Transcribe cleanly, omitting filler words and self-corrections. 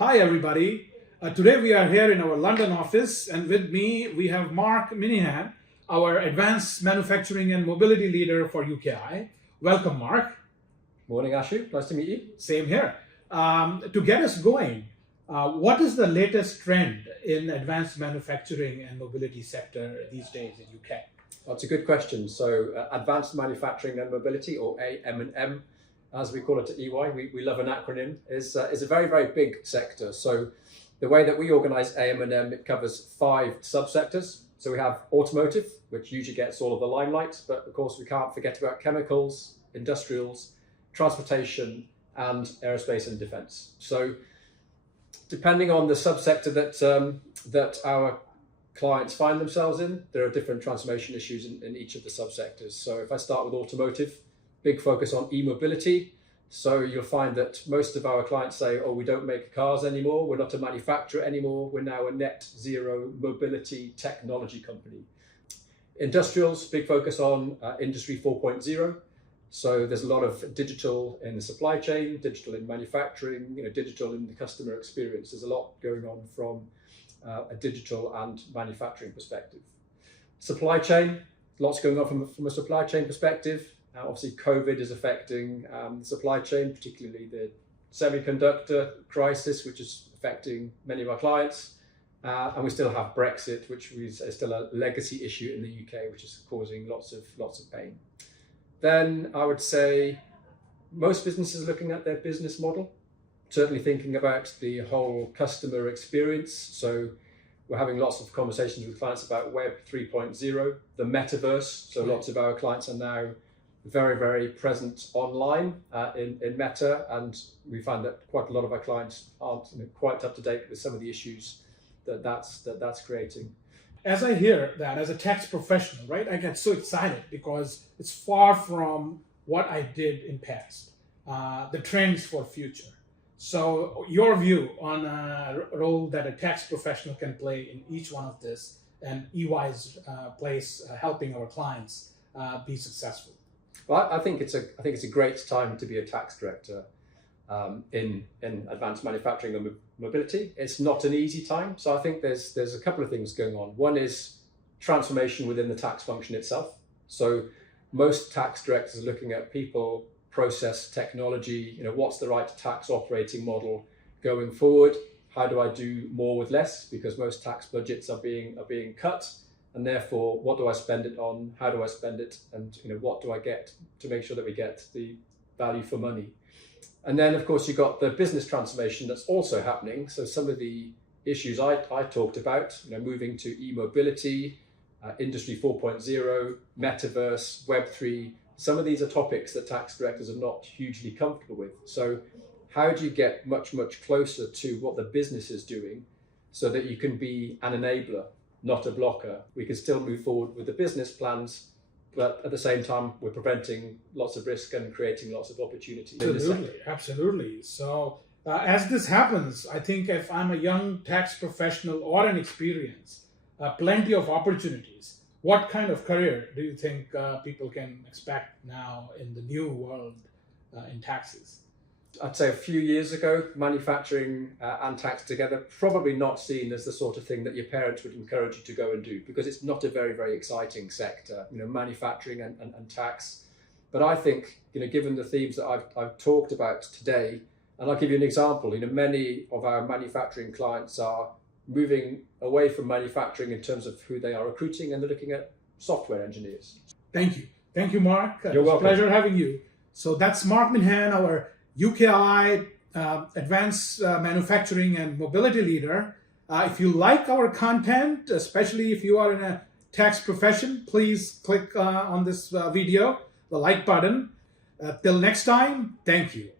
Hi everybody. Today we are here in our London office, and with me we have Mark Minihane, our advanced manufacturing and mobility leader for UKI. Welcome, Mark. Morning, Ashu. Nice to meet you. Same here. To get us going, what is the latest trend in advanced manufacturing and mobility sector these days in UK? That's a good question. So advanced manufacturing and mobility, or AM&M, as we call it at EY, we love an acronym, is a very, very big sector. So the way that we organize AM&M, it covers 5 subsectors. So we have automotive, which usually gets all of the limelight, but of course we can't forget about chemicals, industrials, transportation, and aerospace and defense. So depending on the subsector that our clients find themselves in, there are different transformation issues in each of the subsectors. So if I start with automotive, big focus on e-mobility. So you'll find that most of our clients say, oh, we don't make cars anymore, we're not a manufacturer anymore, we're now a net zero mobility technology company. Industrials, big focus on Industry 4.0. So there's a lot of digital in the supply chain, digital in manufacturing, digital in the customer experience. There's a lot going on from a digital and manufacturing perspective. Supply chain, lots going on from a supply chain perspective. Obviously, COVID is affecting the supply chain, particularly the semiconductor crisis, which is affecting many of our clients. And we still have Brexit, which is still a legacy issue in the UK, which is causing lots of pain. Then I would say most businesses are looking at their business model, certainly thinking about the whole customer experience. So we're having lots of conversations with clients about Web 3.0, the Metaverse. So lots of our clients are now very, very present online in Meta, and we find that quite a lot of our clients aren't quite up to date with some of the issues that's creating. As I hear that, as a tax professional, right, I get so excited because it's far from what I did in past, the trends for future. So your view on a role that a tax professional can play in each one of this, and EY's place helping our clients be successful. Well, I think it's a great time to be a tax director in advanced manufacturing and mobility. It's not an easy time, so I think there's a couple of things going on. One is transformation within the tax function itself. So most tax directors are looking at people, process, technology. What's the right tax operating model going forward? How do I do more with less? Because most tax budgets are being cut. And therefore, what do I spend it on? How do I spend it? And what do I get to make sure that we get the value for money? And then, of course, you've got the business transformation that's also happening. So some of the issues I talked about, moving to e-mobility, Industry 4.0, Metaverse, Web3, some of these are topics that tax directors are not hugely comfortable with. So how do you get much, much closer to what the business is doing so that you can be an enabler, not a blocker? We can still move forward with the business plans, but at the same time, we're preventing lots of risk and creating lots of opportunity. Absolutely. So as this happens, I think if I'm a young tax professional or an experienced, plenty of opportunities. What kind of career do you think people can expect now in the new world in taxes? I'd say a few years ago, manufacturing and tax together, probably not seen as the sort of thing that your parents would encourage you to go and do, because it's not a very, very exciting sector, manufacturing and tax. But I think, given the themes that I've talked about today, and I'll give you an example, many of our manufacturing clients are moving away from manufacturing in terms of who they are recruiting, and they're looking at software engineers. Thank you. Thank you, Mark. You're welcome. It's a pleasure having you. So that's Mark Minihane, our UKI advanced manufacturing and mobility leader. If you like our content, especially if you are in a tax profession, please click on this video, the like button. Till next time, thank you.